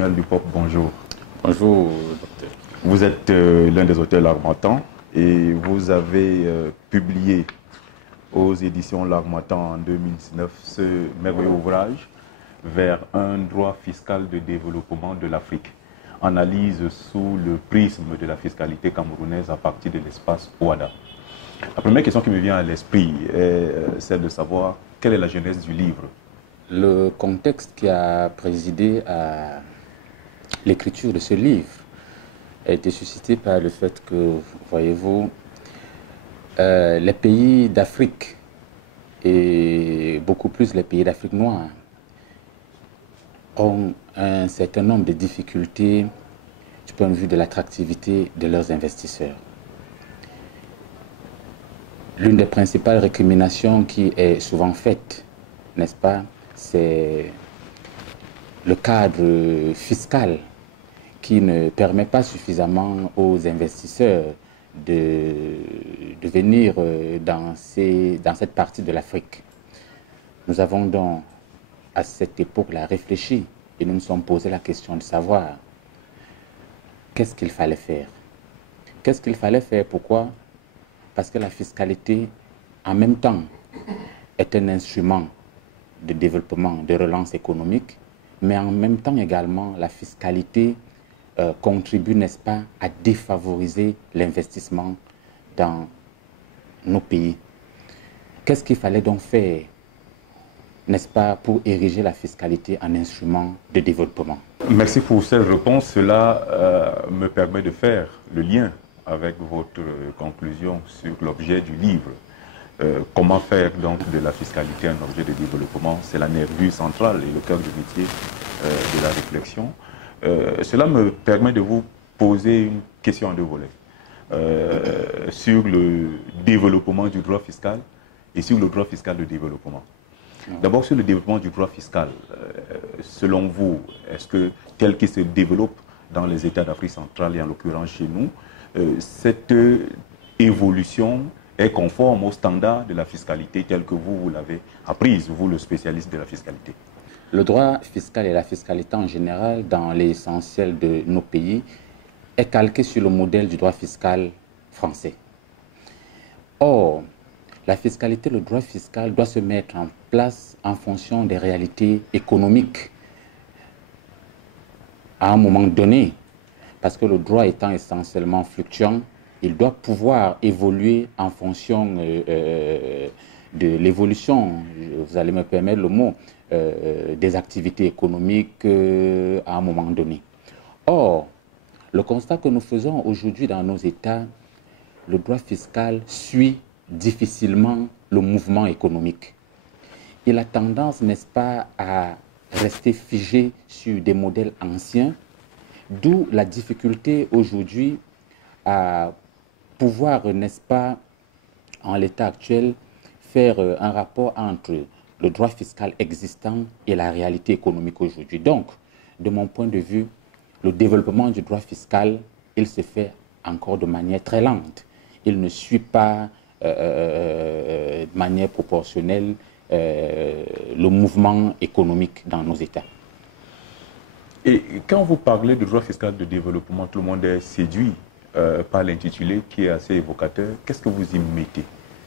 Samuel Dupop, bonjour. Bonjour, docteur. Vous êtes l'un des auteurs L'Harmattan et vous avez publié aux éditions L'Harmattan en 2019 ce merveilleux ouvrage vers un droit fiscal de développement de l'Afrique. Analyse sous le prisme de la fiscalité camerounaise à partir de l'espace OADA. La première question qui me vient à l'esprit est celle de savoir quelle est la genèse du livre. Le contexte qui a présidé à l'écriture de ce livre a été suscité par le fait que, voyez-vous, les pays d'Afrique, et beaucoup plus les pays d'Afrique noire, ont un certain nombre de difficultés du point de vue de l'attractivité de leurs investisseurs. L'une des principales récriminations qui est souvent faite, n'est-ce pas, c'est le cadre fiscal qui ne permet pas suffisamment aux investisseurs de venir dans cette partie de l'Afrique. Nous avons donc à cette époque-là réfléchi et nous nous sommes posé la question de savoir qu'est-ce qu'il fallait faire. Qu'est-ce qu'il fallait faire? Pourquoi? Parce que la fiscalité, en même temps, est un instrument de développement, de relance économique, mais en même temps également, la fiscalité contribue, n'est-ce pas, à défavoriser l'investissement dans nos pays. Qu'est-ce qu'il fallait donc faire, n'est-ce pas, pour ériger la fiscalité en instrument de développement? Merci pour cette réponse. Cela me permet de faire le lien avec votre conclusion sur l'objet du livre. Comment faire donc de la fiscalité un objet de développement? C'est la nervure centrale et le cœur du métier de la réflexion. Cela me permet de vous poser une question en deux volets sur le développement du droit fiscal et sur le droit fiscal de développement. D'abord sur le développement du droit fiscal, selon vous, est-ce que tel qu'il se développe dans les États d'Afrique centrale et en l'occurrence chez nous, cette évolution est conforme aux standards de la fiscalité telle que vous l'avez apprise, vous le spécialiste de la fiscalité? Le droit fiscal et la fiscalité en général, dans l'essentiel de nos pays, est calqué sur le modèle du droit fiscal français. Or, la fiscalité, le droit fiscal doit se mettre en place en fonction des réalités économiques à un moment donné, parce que le droit étant essentiellement fluctuant, il doit pouvoir évoluer en fonction de l'évolution, vous allez me permettre le mot, des activités économiques à un moment donné. Or, le constat que nous faisons aujourd'hui dans nos États, le droit fiscal suit difficilement le mouvement économique. Il a tendance, n'est-ce pas, à rester figé sur des modèles anciens, d'où la difficulté aujourd'hui à pouvoir, n'est-ce pas, en l'état actuel, faire un rapport entre le droit fiscal existant et la réalité économique aujourd'hui. Donc, de mon point de vue, le développement du droit fiscal, il se fait encore de manière très lente. Il ne suit pas de manière proportionnelle le mouvement économique dans nos États. Et quand vous parlez de droit fiscal de développement, tout le monde est séduit par l'intitulé qui est assez évocateur. Qu'est-ce que vous y mettez?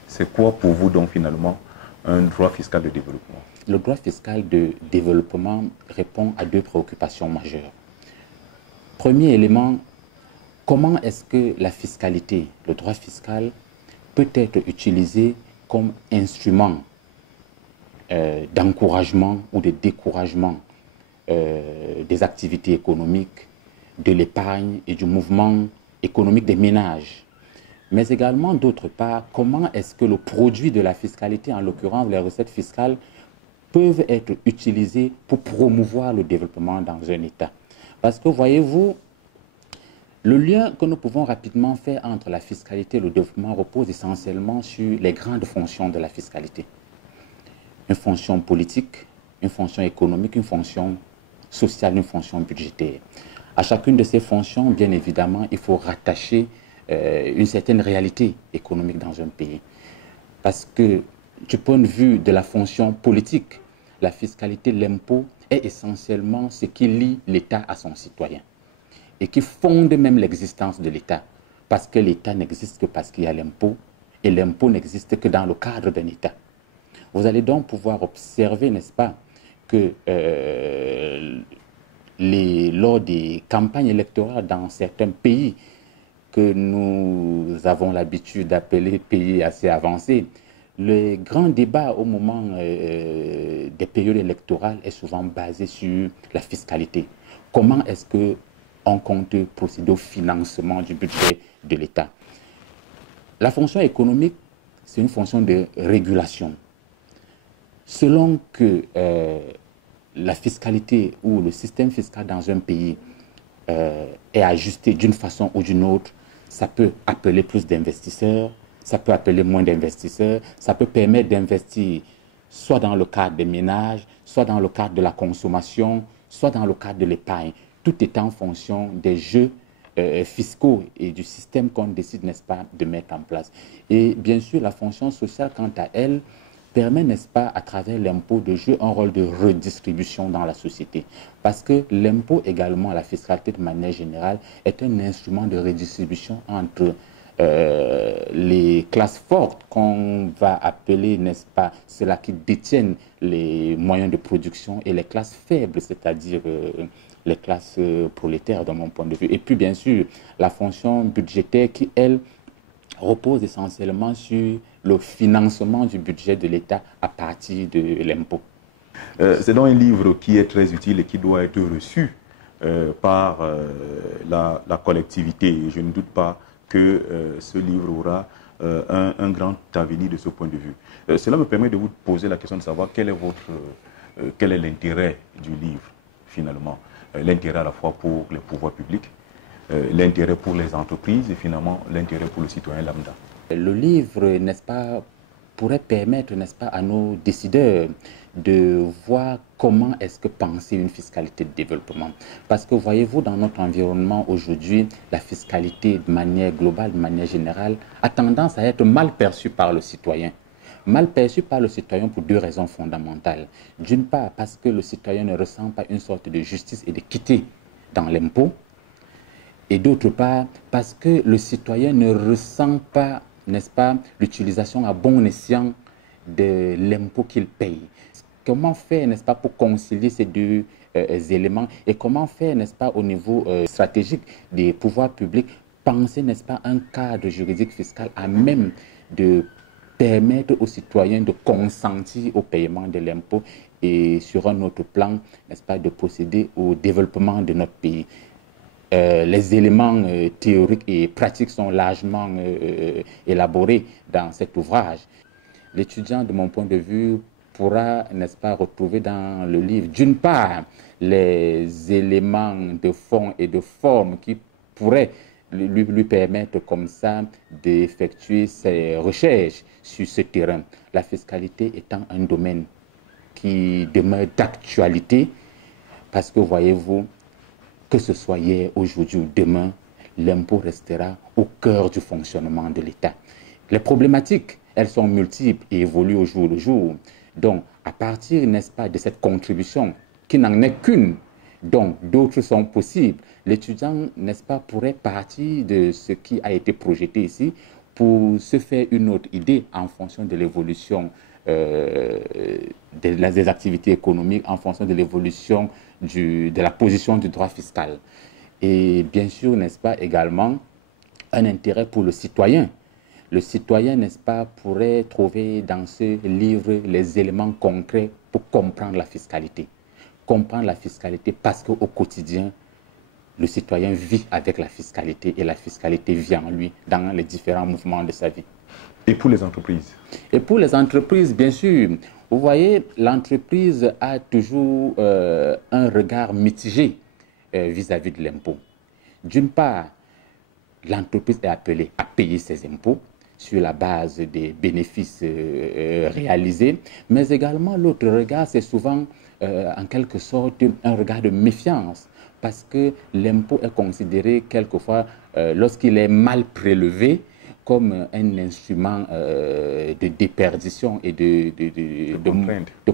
C'est quoi pour vous donc finalement un droit fiscal de développement? Le droit fiscal de développement répond à deux préoccupations majeures. Premier élément, comment est-ce que la fiscalité, le droit fiscal, peut être utilisé comme instrument d'encouragement ou de découragement des activités économiques, de l'épargne et du mouvement économique des ménages. Mais également, d'autre part, comment est-ce que le produit de la fiscalité, en l'occurrence les recettes fiscales, peuvent être utilisées pour promouvoir le développement dans un État. Parce que, voyez-vous, le lien que nous pouvons rapidement faire entre la fiscalité et le développement repose essentiellement sur les grandes fonctions de la fiscalité. Une fonction politique, une fonction économique, une fonction sociale, une fonction budgétaire. À chacune de ces fonctions, bien évidemment, il faut rattacher une certaine réalité économique dans un pays. Parce que du point de vue de la fonction politique, la fiscalité, l'impôt est essentiellement ce qui lie l'État à son citoyen et qui fonde même l'existence de l'État. Parce que l'État n'existe que parce qu'il y a l'impôt, et l'impôt n'existe que dans le cadre d'un État. Vous allez donc pouvoir observer, n'est-ce pas, que lors des campagnes électorales dans certains pays que nous avons l'habitude d'appeler pays assez avancés, le grand débat au moment des périodes électorales est souvent basé sur la fiscalité. Comment est-ce qu'on compte procéder au financement du budget de l'État? La fonction économique, c'est une fonction de régulation. Selon que la fiscalité ou le système fiscal dans un pays est ajusté d'une façon ou d'une autre, ça peut appeler plus d'investisseurs, ça peut appeler moins d'investisseurs, ça peut permettre d'investir soit dans le cadre des ménages, soit dans le cadre de la consommation, soit dans le cadre de l'épargne. Tout est en fonction des jeux fiscaux et du système qu'on décide, n'est-ce pas, de mettre en place. Et bien sûr, la fonction sociale, quant à elle, permet, n'est-ce pas, à travers l'impôt, de jouer un rôle de redistribution dans la société. Parce que l'impôt également, la fiscalité de manière générale, est un instrument de redistribution entre les classes fortes qu'on va appeler, n'est-ce pas, ceux-là qui détiennent les moyens de production, et les classes faibles, c'est-à-dire les classes prolétaires, de mon point de vue. Et puis, bien sûr, la fonction budgétaire qui, elle, repose essentiellement sur le financement du budget de l'État à partir de l'impôt. C'est donc un livre qui est très utile et qui doit être reçu par la collectivité. Et je ne doute pas que ce livre aura un grand avenir de ce point de vue. Cela me permet de vous poser la question de savoir quel est l'intérêt du livre, finalement. L'intérêt à la fois pour les pouvoirs publics, l'intérêt pour les entreprises et finalement l'intérêt pour le citoyen lambda. Le livre, n'est-ce pas, pourrait permettre, n'est-ce pas, à nos décideurs de voir comment est-ce que penser une fiscalité de développement. Parce que voyez-vous, dans notre environnement aujourd'hui, la fiscalité de manière globale, de manière générale, a tendance à être mal perçue par le citoyen. Mal perçue par le citoyen pour deux raisons fondamentales. D'une part, parce que le citoyen ne ressent pas une sorte de justice et d'équité dans l'impôt. Et d'autre part, parce que le citoyen ne ressent pas, n'est-ce pas, l'utilisation à bon escient de l'impôt qu'il paye. Comment faire, n'est-ce pas, pour concilier ces deux éléments, et comment faire, n'est-ce pas, au niveau stratégique des pouvoirs publics, penser, n'est-ce pas, un cadre juridique fiscal à même de permettre aux citoyens de consentir au paiement de l'impôt et sur un autre plan, n'est-ce pas, de procéder au développement de notre pays. Les éléments théoriques et pratiques sont largement élaborés dans cet ouvrage. L'étudiant, de mon point de vue, pourra, n'est-ce pas, retrouver dans le livre, d'une part, les éléments de fond et de forme qui pourraient lui permettre comme ça d'effectuer ses recherches sur ce terrain. La fiscalité étant un domaine qui demeure d'actualité, parce que, voyez-vous, que ce soit hier, aujourd'hui ou demain, l'impôt restera au cœur du fonctionnement de l'État. Les problématiques, elles sont multiples et évoluent au jour le jour. Donc, à partir, n'est-ce pas, de cette contribution, qui n'en est qu'une, donc d'autres sont possibles, l'étudiant, n'est-ce pas, pourrait partir de ce qui a été projeté ici pour se faire une autre idée en fonction de l'évolution des activités économiques, en fonction de l'évolution de la position du droit fiscal. Et bien sûr, n'est-ce pas, également, un intérêt pour le citoyen. Le citoyen, n'est-ce pas, pourrait trouver dans ce livre les éléments concrets pour comprendre la fiscalité. Comprendre la fiscalité parce qu'au quotidien, le citoyen vit avec la fiscalité et la fiscalité vit en lui dans les différents mouvements de sa vie. Et pour les entreprises? Et pour les entreprises, bien sûr. Vous voyez, l'entreprise a toujours un regard mitigé vis-à-vis de l'impôt. D'une part, l'entreprise est appelée à payer ses impôts sur la base des bénéfices réalisés, mais également l'autre regard, c'est souvent en quelque sorte un regard de méfiance, parce que l'impôt est considéré quelquefois, lorsqu'il est mal prélevé, comme un instrument de déperdition et de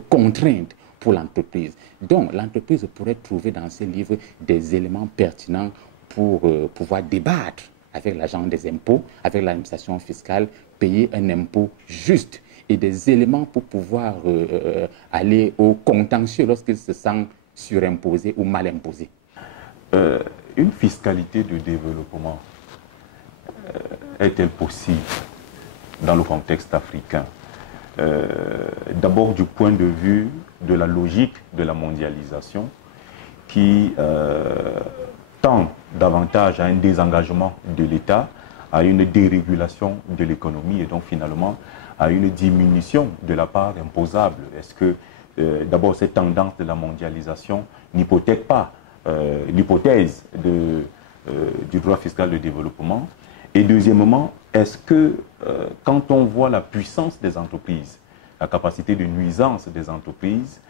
contrainte pour l'entreprise. Donc, l'entreprise pourrait trouver dans ces livres des éléments pertinents pour pouvoir débattre avec l'agent des impôts, avec l'administration fiscale, payer un impôt juste et des éléments pour pouvoir aller au contentieux lorsqu'il se sent surimposé ou mal imposé. Une fiscalité de développement est-elle possible dans le contexte africain? D'abord du point de vue de la logique de la mondialisation qui tend davantage à un désengagement de l'État, à une dérégulation de l'économie et donc finalement à une diminution de la part imposable. Est-ce que d'abord cette tendance de la mondialisation n'hypothèque pas l'hypothèse du droit fiscal de développement? Et deuxièmement, est-ce que quand on voit la puissance des entreprises, la capacité de nuisance des entreprises,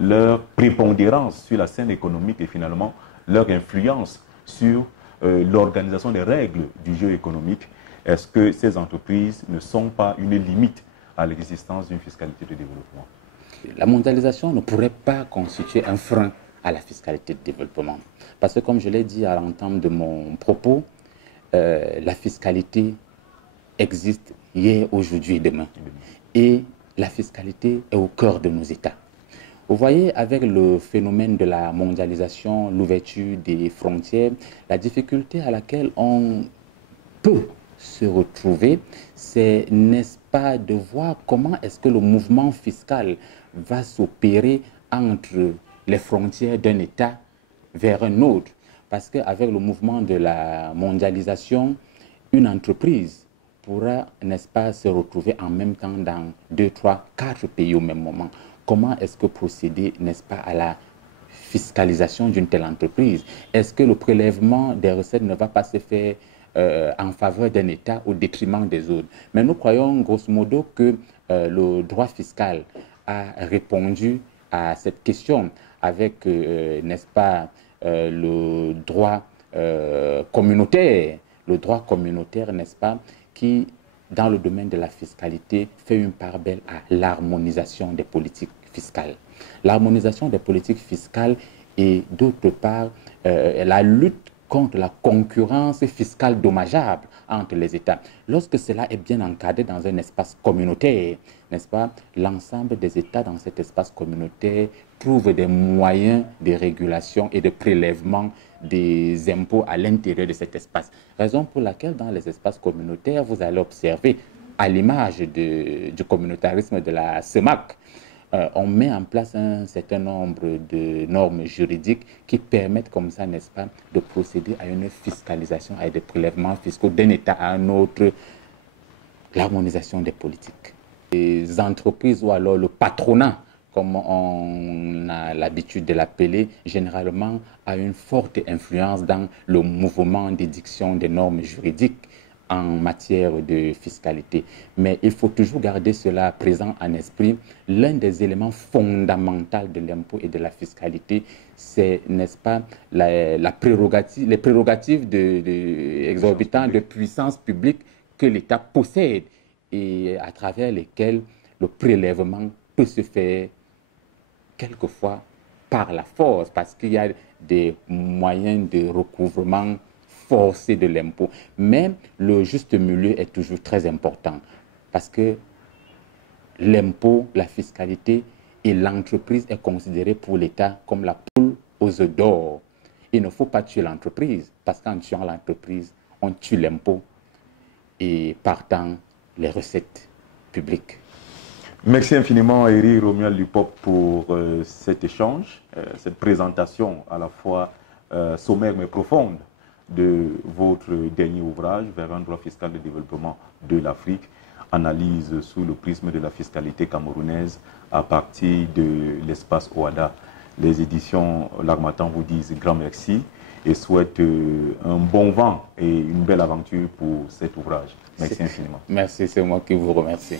leur prépondérance sur la scène économique et finalement leur influence sur l'organisation des règles du jeu économique, est-ce que ces entreprises ne sont pas une limite à l'existence d'une fiscalité de développement? La mondialisation ne pourrait pas constituer un frein à la fiscalité de développement. Parce que comme je l'ai dit à l'entame de mon propos, la fiscalité existe hier, aujourd'hui et demain. Et la fiscalité est au cœur de nos États. Vous voyez, avec le phénomène de la mondialisation, l'ouverture des frontières, la difficulté à laquelle on peut se retrouver, c'est, n'est-ce pas, de voir comment est-ce que le mouvement fiscal va s'opérer entre les frontières d'un État vers un autre. Parce qu'avec le mouvement de la mondialisation, une entreprise pourra, n'est-ce pas, se retrouver en même temps dans 2, 3, 4 pays au même moment. Comment est-ce que procéder, n'est-ce pas, à la fiscalisation d'une telle entreprise? Est-ce que le prélèvement des recettes ne va pas se faire en faveur d'un État au détriment des autres? Mais nous croyons grosso modo que le droit fiscal a répondu à cette question avec, n'est-ce pas, le droit communautaire. Le droit communautaire, n'est-ce pas, qui, dans le domaine de la fiscalité, fait une part belle à l'harmonisation des politiques fiscales. L'harmonisation des politiques fiscales et, d'autre part, la lutte contre la concurrence fiscale dommageable entre les États. Lorsque cela est bien encadré dans un espace communautaire, n'est-ce pas, l'ensemble des États dans cet espace communautaire trouvent des moyens de régulation et de prélèvement des impôts à l'intérieur de cet espace. Raison pour laquelle dans les espaces communautaires, vous allez observer, à l'image du communautarisme de la CEMAC, on met en place un certain nombre de normes juridiques qui permettent comme ça, n'est-ce pas, de procéder à une fiscalisation, à des prélèvements fiscaux d'un État à un autre, l'harmonisation des politiques. Les entreprises ou alors le patronat, comme on a l'habitude de l'appeler, généralement a une forte influence dans le mouvement d'édiction des normes juridiques en matière de fiscalité. Mais il faut toujours garder cela présent en esprit. L'un des éléments fondamentaux de l'impôt et de la fiscalité, c'est, n'est-ce pas, les prérogatives exorbitantes de puissance publique que l'État possède et à travers lesquelles le prélèvement peut se faire quelquefois par la force, parce qu'il y a des moyens de recouvrement forcé de l'impôt. Mais le juste milieu est toujours très important, parce que l'impôt, la fiscalité et l'entreprise est considérée pour l'État comme la poule aux œufs d'or. Il ne faut pas tuer l'entreprise, parce qu'en tuant l'entreprise, on tue l'impôt et partant les recettes publiques. Merci infiniment, Éric Romuald Lupop, pour cet échange, cette présentation à la fois sommaire mais profonde de votre dernier ouvrage, Vers un droit fiscal de développement de l'Afrique, analyse sous le prisme de la fiscalité camerounaise à partir de l'espace OADA. Les éditions L'Harmattan vous disent grand merci et souhaitent un bon vent et une belle aventure pour cet ouvrage. Merci infiniment. Merci, c'est moi qui vous remercie.